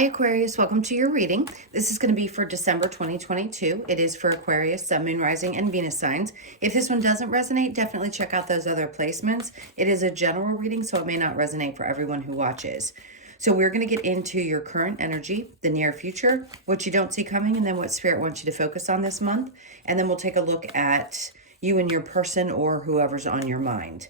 Hi Aquarius, welcome to your reading. This is going to be for December 2022. It is for Aquarius, Sun, Moon, Rising, and Venus signs. If this one doesn't resonate, definitely check out those other placements. It is a general reading, so it may not resonate for everyone who watches. So we're going to get into your current energy, the near future, what you don't see coming, and then what Spirit wants you to focus on this month. And then we'll take a look at you and your person or whoever's on your mind.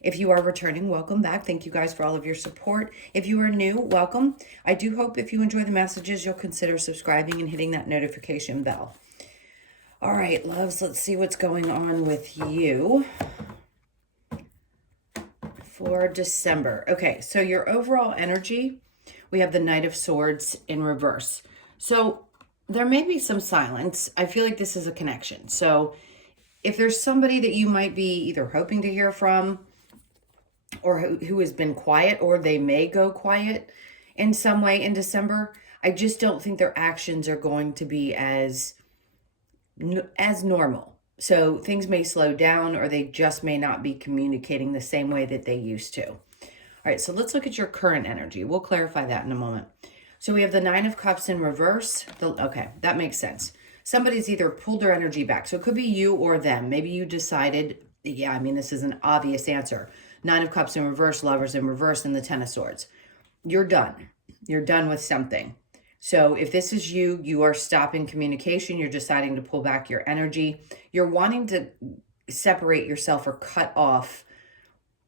If you are returning, welcome back. Thank you guys for all of your support. If you are new, welcome. I do hope if you enjoy the messages, you'll consider subscribing and hitting that notification bell. All right, loves, let's see what's going on with you for December. Okay, so your overall energy, we have the Knight of Swords in reverse. So there may be some silence. I feel like this is a connection. So if there's somebody that you might be either hoping to hear from, or who has been quiet, or they may go quiet in some way in December, I just don't think their actions are going to be as normal. So things may slow down, or they just may not be communicating the same way that they used to. All right, so let's look at your current energy. We'll clarify that in a moment. So we have the Nine of Cups in reverse. Okay, that makes sense. Somebody's either pulled their energy back. So it could be you or them. Maybe you decided, yeah, I mean, this is an obvious answer. Nine of Cups in reverse, Lovers in reverse, and the Ten of Swords. You're done. You're done with something. So if this is you, you are stopping communication. You're deciding to pull back your energy. You're wanting to separate yourself or cut off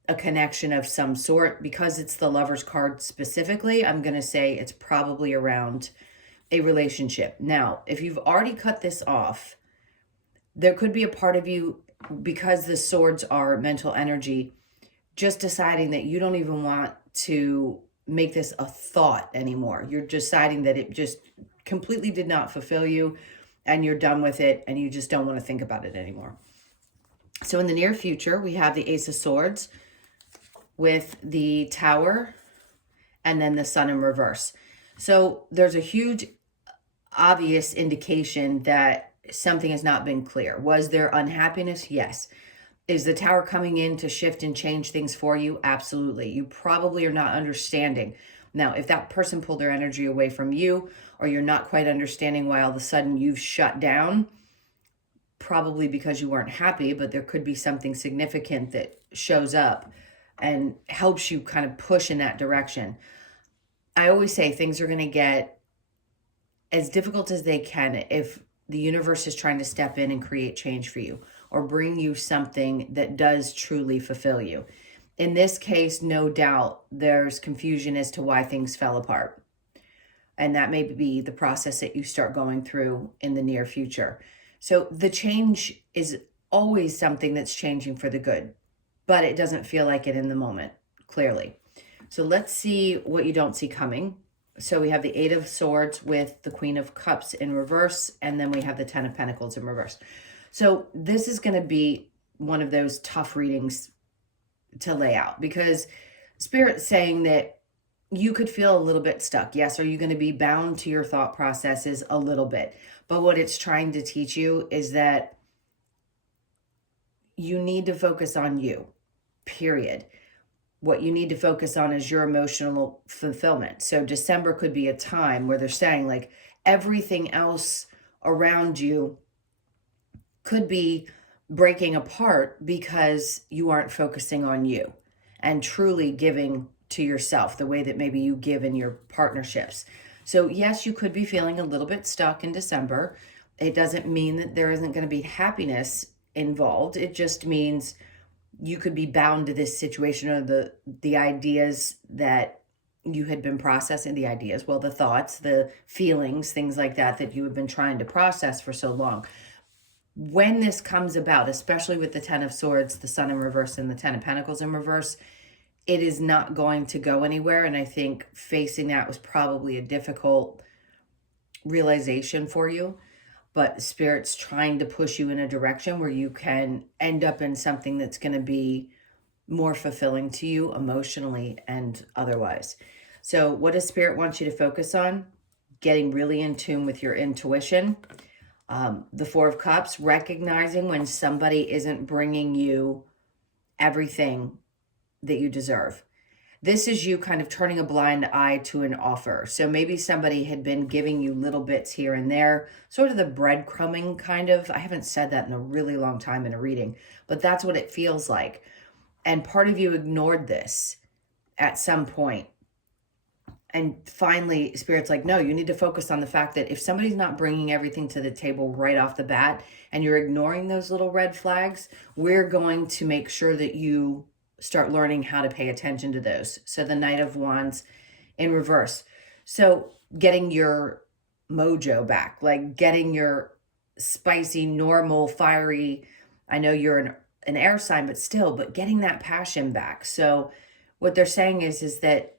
a connection of some sort. Because it's the Lovers card specifically, I'm going to say it's probably around a relationship. Now, if you've already cut this off, there could be a part of you, because the swords are mental energy, just deciding that you don't even want to make this a thought anymore. You're deciding that it just completely did not fulfill you, and you're done with it, and you just don't want to think about it anymore. So in the near future, we have the Ace of Swords with the Tower and then the Sun in reverse. So there's a huge obvious indication that something has not been clear. Was there unhappiness? Yes. Is the Tower coming in to shift and change things for you? Absolutely. You probably are not understanding. Now, if that person pulled their energy away from you, or you're not quite understanding why all of a sudden you've shut down, probably because you weren't happy, but there could be something significant that shows up and helps you kind of push in that direction. I always say things are going to get as difficult as they can if the universe is trying to step in and create change for you, or bring you something that does truly fulfill you. In this case, no doubt there's confusion as to why things fell apart. And that may be the process that you start going through in the near future. So the change is always something that's changing for the good, but it doesn't feel like it in the moment, clearly. So let's see what you don't see coming. So we have the Eight of Swords with the Queen of Cups in reverse, and then we have the Ten of Pentacles in reverse. So this is going to be one of those tough readings to lay out, because Spirit's saying that you could feel a little bit stuck. Yes, are you going to be bound to your thought processes a little bit? But what it's trying to teach you is that you need to focus on you, period. What you need to focus on is your emotional fulfillment. So December could be a time where they're saying, like, everything else around you could be breaking apart because you aren't focusing on you and truly giving to yourself the way that maybe you give in your partnerships. So yes, you could be feeling a little bit stuck in December. It doesn't mean that there isn't going to be happiness involved. It just means you could be bound to this situation, or the ideas that you had been processing, the thoughts, the feelings, things like that you have been trying to process for so long. When this comes about, especially with the Ten of Swords, the Sun in reverse, and the Ten of Pentacles in reverse, it is not going to go anywhere. And I think facing that was probably a difficult realization for you. But Spirit's trying to push you in a direction where you can end up in something that's going to be more fulfilling to you emotionally and otherwise. So what does Spirit want you to focus on? Getting really in tune with your intuition. The Four of Cups, recognizing when somebody isn't bringing you everything that you deserve. This is you kind of turning a blind eye to an offer. So maybe somebody had been giving you little bits here and there, sort of the breadcrumbing kind of. I haven't said that in a really long time in a reading, but that's what it feels like. And part of you ignored this at some point. And finally, Spirit's like, no, you need to focus on the fact that if somebody's not bringing everything to the table right off the bat and you're ignoring those little red flags, we're going to make sure that you start learning how to pay attention to those. So the Knight of Wands in reverse. So getting your mojo back, like getting your spicy, normal, fiery, I know you're an air sign, but still, but getting that passion back. So what they're saying is that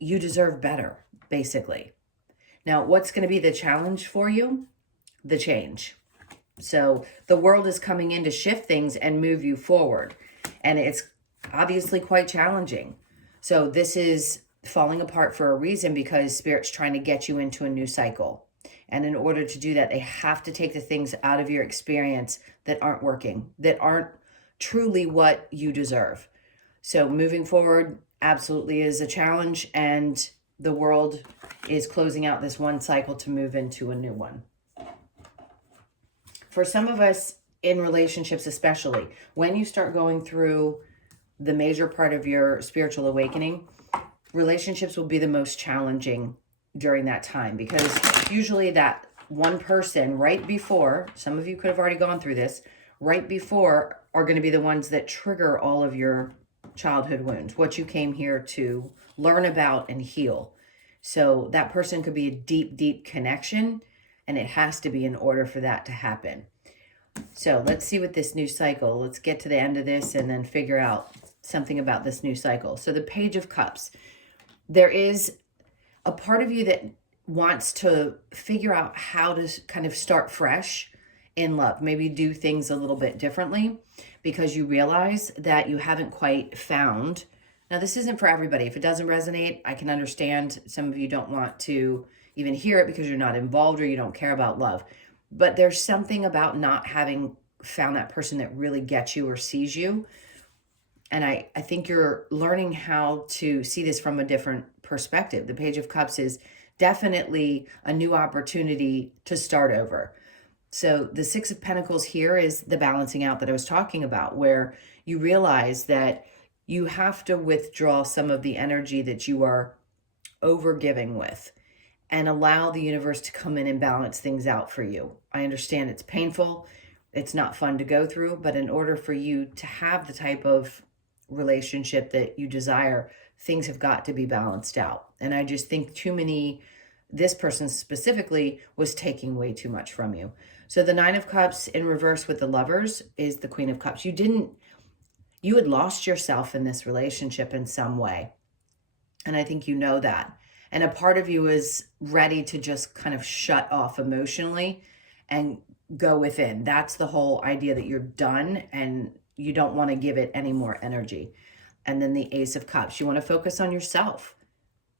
you deserve better, basically. Now, what's going to be the challenge for you? The change. So the world is coming in to shift things and move you forward. And it's obviously quite challenging. So this is falling apart for a reason, because Spirit's trying to get you into a new cycle. And in order to do that, they have to take the things out of your experience that aren't working, that aren't truly what you deserve. So moving forward absolutely is a challenge, and the world is closing out this one cycle to move into a new one. For some of us in relationships, especially, when you start going through the major part of your spiritual awakening, relationships will be the most challenging during that time, because usually that one person right before, some of you could have already gone through this, right before are going to be the ones that trigger all of your childhood wounds, what you came here to learn about and heal. So that person could be a deep, deep connection, and it has to be in order for that to happen. So let's see what this new cycle, let's get to the end of this and then figure out something about this new cycle. So the Page of Cups, there is a part of you that wants to figure out how to kind of start fresh in love, maybe do things a little bit differently, because you realize that you haven't quite found. Now, this isn't for everybody. If it doesn't resonate, I can understand. Some of you don't want to even hear it because you're not involved or you don't care about love. But there's something about not having found that person that really gets you or sees you. And I think you're learning how to see this from a different perspective. The Page of Cups is definitely a new opportunity to start over. So the Six of Pentacles here is the balancing out that I was talking about, where you realize that you have to withdraw some of the energy that you are overgiving with and allow the universe to come in and balance things out for you. I understand it's painful. It's not fun to go through, but in order for you to have the type of relationship that you desire, things have got to be balanced out. And I just think this person specifically was taking way too much from you. So the Nine of Cups in reverse with the Lovers is the Queen of Cups. You had lost yourself in this relationship in some way. And I think you know that. And a part of you is ready to just kind of shut off emotionally and go within. That's the whole idea, that you're done and you don't want to give it any more energy. And then the Ace of Cups, you want to focus on yourself,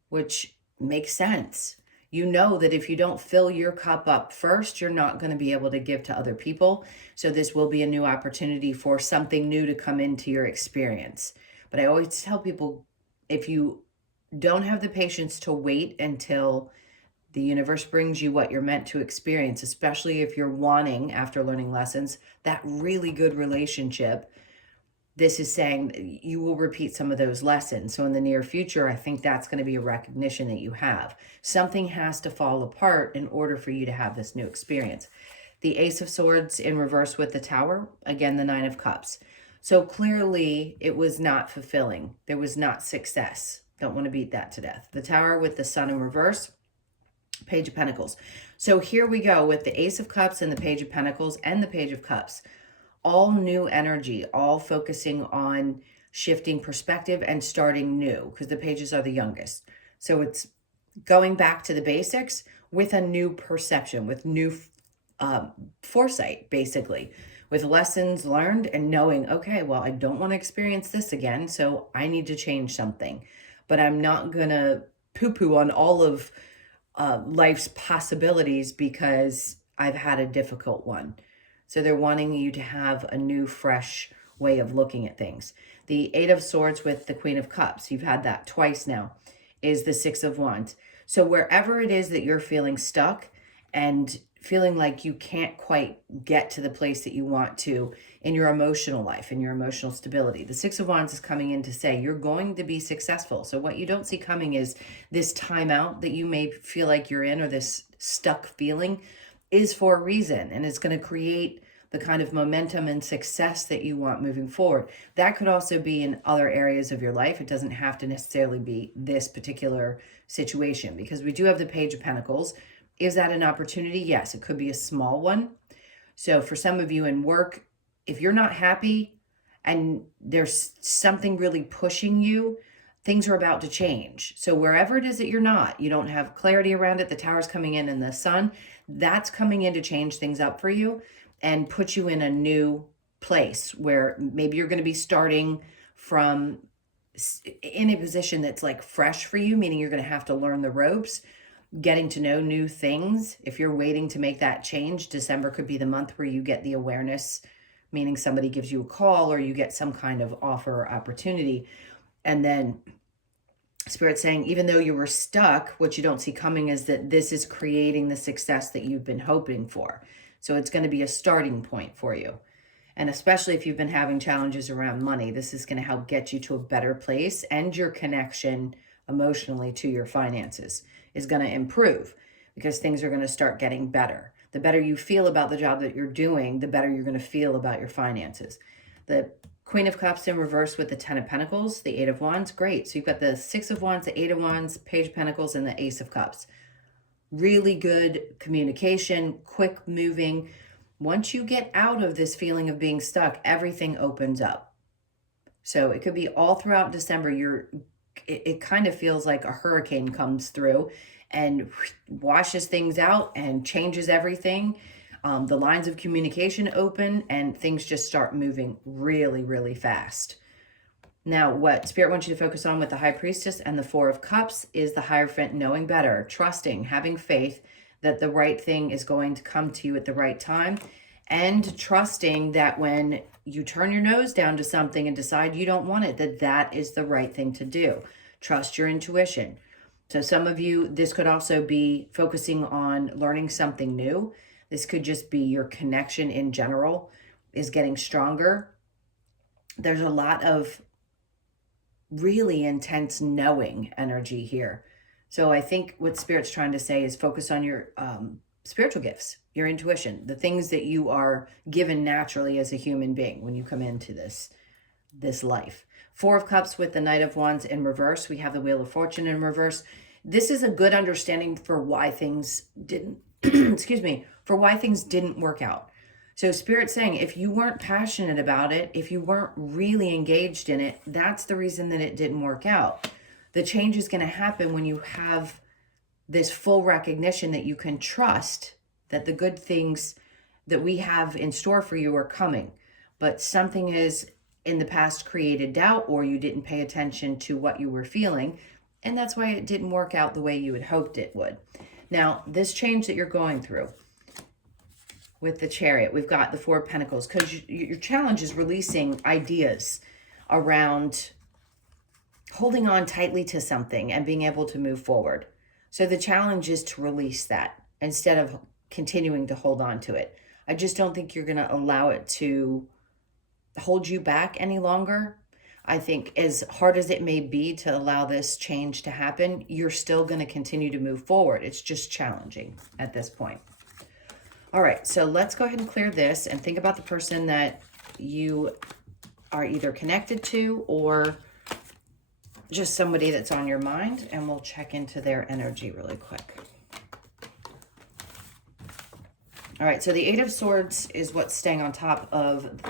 which makes sense. You know that if you don't fill your cup up first, you're not going to be able to give to other people. So this will be a new opportunity for something new to come into your experience. But I always tell people, if you don't have the patience to wait until the universe brings you what you're meant to experience, especially if you're wanting, after learning lessons, that really good relationship, this is saying you will repeat some of those lessons. So in the near future, I think that's going to be a recognition that you have. Something has to fall apart in order for you to have this new experience. The Ace of Swords in reverse with the Tower, again, the Nine of Cups. So clearly it was not fulfilling. There was not success. Don't want to beat that to death. The Tower with the Sun in reverse, Page of Pentacles. So here we go with the Ace of Cups and the Page of Pentacles and the Page of Cups. All new energy, all focusing on shifting perspective and starting new, because the pages are the youngest. So it's going back to the basics with a new perception, with new foresight, basically, with lessons learned and knowing, okay, well, I don't want to experience this again, so I need to change something. But I'm not going to poo-poo on all of life's possibilities because I've had a difficult one. So they're wanting you to have a new, fresh way of looking at things. The Eight of Swords with the Queen of Cups, you've had that twice now, is the Six of Wands. So wherever it is that you're feeling stuck and feeling like you can't quite get to the place that you want to in your emotional life, in your emotional stability, the Six of Wands is coming in to say you're going to be successful. So what you don't see coming is this timeout that you may feel like you're in, or this stuck feeling, is for a reason, and it's going to create the kind of momentum and success that you want moving forward. That could also be in other areas of your life. It doesn't have to necessarily be this particular situation, because we do have the Page of Pentacles. Is that an opportunity? Yes, it could be a small one. So for some of you in work, if you're not happy and there's something really pushing you, things are about to change. So wherever it is that you're not, you don't have clarity around it, the Tower's coming in and the Sun, that's coming in to change things up for you and put you in a new place where maybe you're going to be starting from in a position that's like fresh for you, meaning you're going to have to learn the ropes, getting to know new things. If you're waiting to make that change, December could be the month where you get the awareness, meaning somebody gives you a call or you get some kind of offer or opportunity. And then Spirit's saying, even though you were stuck, what you don't see coming is that this is creating the success that you've been hoping for. So it's going to be a starting point for you. And especially if you've been having challenges around money, this is going to help get you to a better place, and your connection emotionally to your finances is going to improve because things are going to start getting better. The better you feel about the job that you're doing, the better you're going to feel about your finances. The Queen of Cups in reverse with the Ten of Pentacles, the Eight of Wands, great. So you've got the Six of Wands, the Eight of Wands, Page of Pentacles, and the Ace of Cups. Really good communication, quick moving. Once you get out of this feeling of being stuck, everything opens up. So it could be all throughout December, it kind of feels like a hurricane comes through and washes things out and changes everything. The lines of communication open and things just start moving really, really fast. Now, what Spirit wants you to focus on with the High Priestess and the Four of Cups is the Hierophant, knowing better, trusting, having faith that the right thing is going to come to you at the right time, and trusting that when you turn your nose down to something and decide you don't want it, that is the right thing to do. Trust your intuition. So some of you, this could also be focusing on learning something new. This could just be your connection in general is getting stronger. There's a lot of really intense knowing energy here. So I think what Spirit's trying to say is focus on your spiritual gifts, your intuition, the things that you are given naturally as a human being when you come into this life. Four of Cups with the Knight of Wands in reverse. We have the Wheel of Fortune in reverse. This is a good understanding for why things didn't, excuse me, for why things didn't work out. So Spirit's saying, if you weren't passionate about it, if you weren't really engaged in it, that's the reason that it didn't work out. The change is going to happen when you have this full recognition that you can trust that the good things that we have in store for you are coming. But something is in the past created doubt, or you didn't pay attention to what you were feeling, and that's why it didn't work out the way you had hoped it would. Now, this change that you're going through with the Chariot, we've got the Four of Pentacles, because your challenge is releasing ideas around holding on tightly to something and being able to move forward. So the challenge is to release that instead of continuing to hold on to it. I just don't think you're going to allow it to hold you back any longer. I think as hard as it may be to allow this change to happen, you're still going to continue to move forward. It's just challenging at this point. All right, so let's go ahead and clear this and think about the person that you are either connected to or just somebody that's on your mind, and we'll check into their energy really quick. All right, so the Eight of Swords is what's staying on top of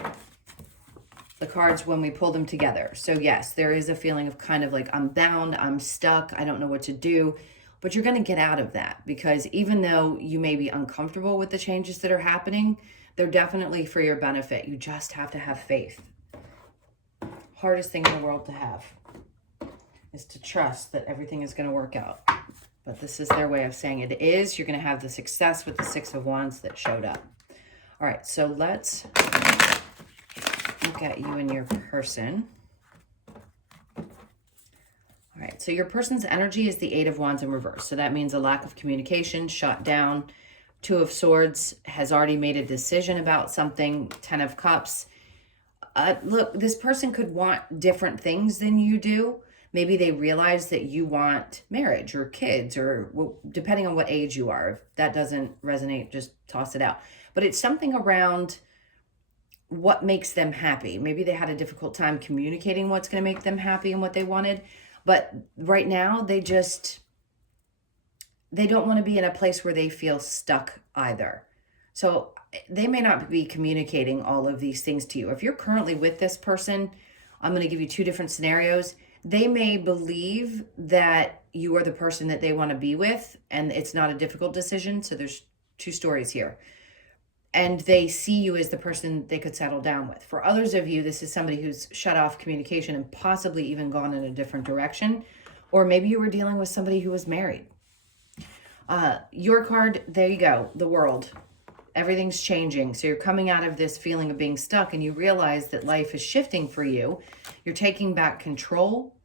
the cards when we pull them together. So yes, there is a feeling of kind of like, I'm bound, I'm stuck, I don't know what to do. But you're going to get out of that, because even though you may be uncomfortable with the changes that are happening, they're definitely for your benefit. You just have to have faith. Hardest thing in the world to have is to trust that everything is going to work out. But this is their way of saying it is. You're going to have the success with the Six of Wands that showed up. All right, so let's look look at you and your person. All right, so your person's energy is the Eight of Wands in reverse. So that means a lack of communication, shut down. Two of Swords has already made a decision about something. Ten of Cups. Look, this person could want different things than you do. Maybe they realize that you want marriage or kids, or depending on what age you are. If that doesn't resonate, just toss it out. But it's something around what makes them happy. Maybe they had a difficult time communicating what's going to make them happy and what they wanted. But right now, they don't want to be in a place where they feel stuck either. So they may not be communicating all of these things to you. If you're currently with this person, I'm going to give you two different scenarios. They may believe that you are the person that they want to be with, and it's not a difficult decision. So there's two stories here. And they see you as the person they could settle down with. For others of you, this is somebody who's shut off communication and possibly even gone in a different direction. Or maybe you were dealing with somebody who was married. Your card, there you go, the World. Everything's changing. So you're coming out of this feeling of being stuck, and you realize that life is shifting for you. You're taking back control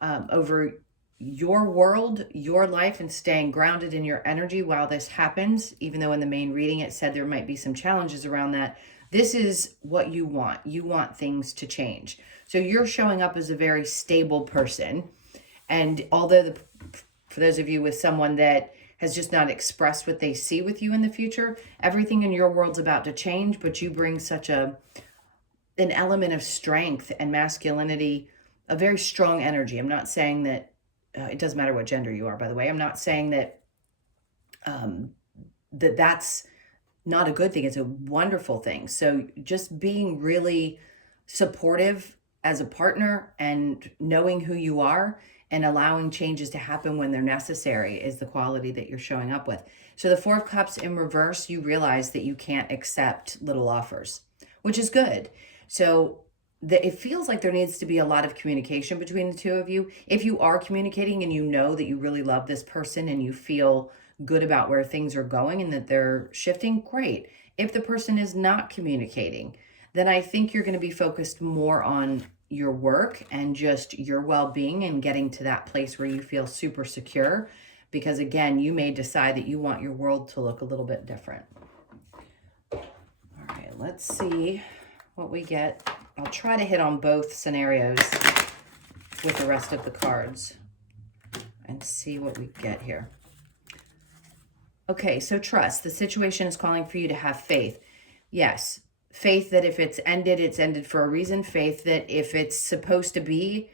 over your world, your life, and staying grounded in your energy while this happens. Even though in the main reading it said there might be some challenges around that, this is what you want. You want things to change. So you're showing up as a very stable person. And although for those of you with someone that has just not expressed what they see with you in the future, everything in your world's about to change, but you bring such an element of strength and masculinity, a very strong energy. I'm not saying that it doesn't matter what gender you are, by the way. I'm not saying that that's not a good thing. It's a wonderful thing. So just being really supportive as a partner and knowing who you are and allowing changes to happen when they're necessary is the quality that you're showing up with. So the Four of Cups in reverse, you realize that you can't accept little offers, which is good. So it feels like there needs to be a lot of communication between the two of you. If you are communicating and you know that you really love this person and you feel good about where things are going and that they're shifting, great. If the person is not communicating, then I think you're going to be focused more on your work and just your well-being and getting to that place where you feel super secure. Because again, you may decide that you want your world to look a little bit different. All right, let's see what we get. I'll try to hit on both scenarios with the rest of the cards and see what we get here. Okay, so trust. The situation is calling for you to have faith. Yes, faith that if it's ended for a reason. Faith that if it's supposed to be,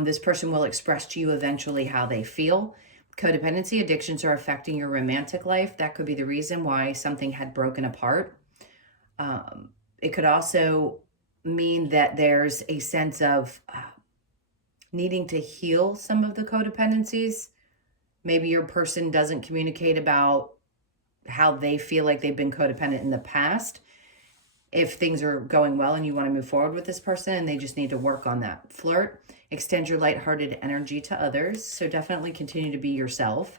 this person will express to you eventually how they feel. Codependency, addictions are affecting your romantic life. That could be the reason why something had broken apart. It could also mean that there's a sense of needing to heal some of the codependencies. Maybe your person doesn't communicate about how they feel like they've been codependent in the past. If things are going well and you want to move forward with this person and they just need to work on that. Flirt, extend your lighthearted energy to others. So definitely continue to be yourself.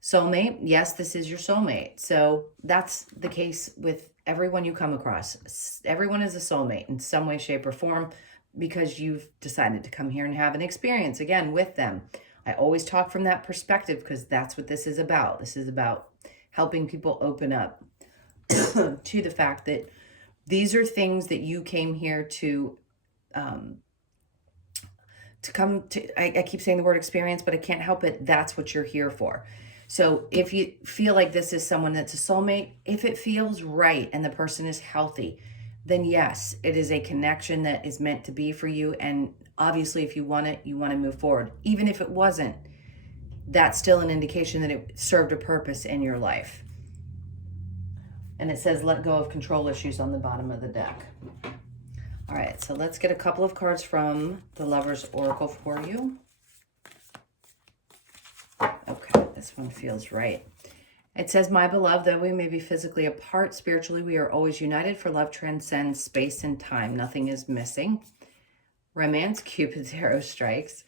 Soulmate, yes, this is your soulmate. So that's the case with everyone you come across. Everyone is a soulmate in some way, shape, or form because you've decided to come here and have an experience again with them. I always talk from that perspective because that's what this is about. This is about helping people open up to the fact that these are things that you came here to come to. I keep saying the word experience, but I can't help it. That's what you're here for. So if you feel like this is someone that's a soulmate, if it feels right and the person is healthy, then yes, it is a connection that is meant to be for you. And obviously, if you want it, you want to move forward. Even if it wasn't, that's still an indication that it served a purpose in your life. And it says, let go of control issues on the bottom of the deck. All right, so let's get a couple of cards from the Lover's Oracle for you. Okay, this one feels right. It says, my beloved, though we may be physically apart, spiritually we are always united, for love transcends space and time. Nothing is missing. Romance, Cupid's arrow strikes.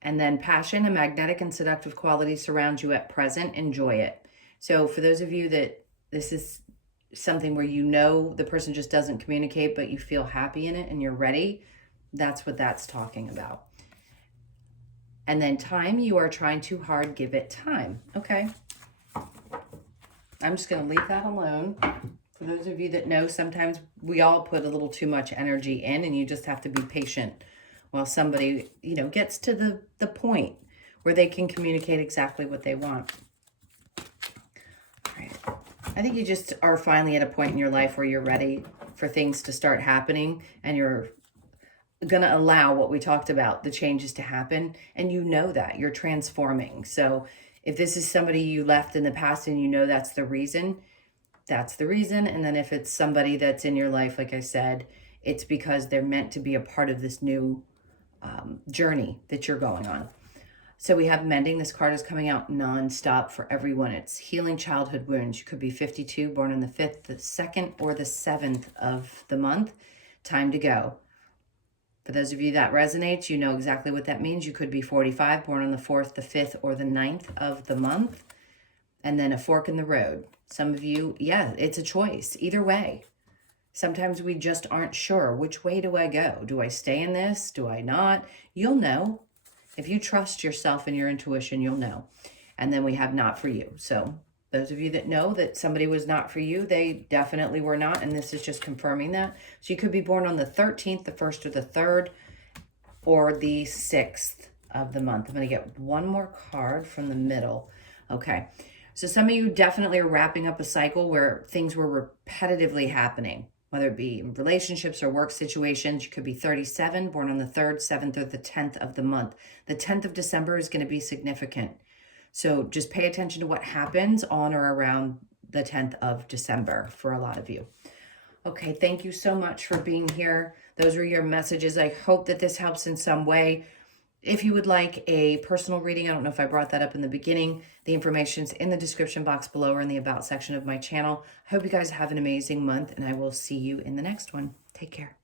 And then passion, a magnetic and seductive quality surrounds you at present. Enjoy it. So for those of you that this is something where you know the person just doesn't communicate, but you feel happy in it and you're ready, that's what that's talking about. And then time, you are trying too hard, give it time. Okay. I'm just going to leave that alone. For those of you that know, sometimes we all put a little too much energy in, and you just have to be patient while somebody, you know, gets to the point where they can communicate exactly what they want. All right. I think you just are finally at a point in your life where you're ready for things to start happening, and you're going to allow what we talked about, the changes to happen. And you know that you're transforming. So if this is somebody you left in the past and you know that's the reason, that's the reason. And then if it's somebody that's in your life, like I said, it's because they're meant to be a part of this new journey that you're going on. So we have mending. This card is coming out nonstop for everyone. It's healing childhood wounds. You could be 52, born on the 5th, the 2nd, or the 7th of the month. Time to go. For those of you that resonates, you know exactly what that means. You could be 45, born on the 4th, the 5th, or the 9th of the month. And then a fork in the road. Some of you, yeah, it's a choice. Either way. Sometimes we just aren't sure. Which way do I go? Do I stay in this? Do I not? You'll know. If you trust yourself and your intuition, you'll know. And then we have not for you. So those of you that know that somebody was not for you, they definitely were not. And this is just confirming that. So you could be born on the 13th, the 1st, or the 3rd, or the 6th of the month. I'm going to get one more card from the middle. Okay. So some of you definitely are wrapping up a cycle where things were repetitively happening, whether it be in relationships or work situations. You could be 37, born on the 3rd, 7th, or the 10th of the month. The 10th of December is going to be significant. So just pay attention to what happens on or around the 10th of December for a lot of you. Okay, thank you so much for being here. Those were your messages. I hope that this helps in some way. If you would like a personal reading, I don't know if I brought that up in the beginning, the information's in the description box below or in the About section of my channel. I hope you guys have an amazing month, and I will see you in the next one. Take care.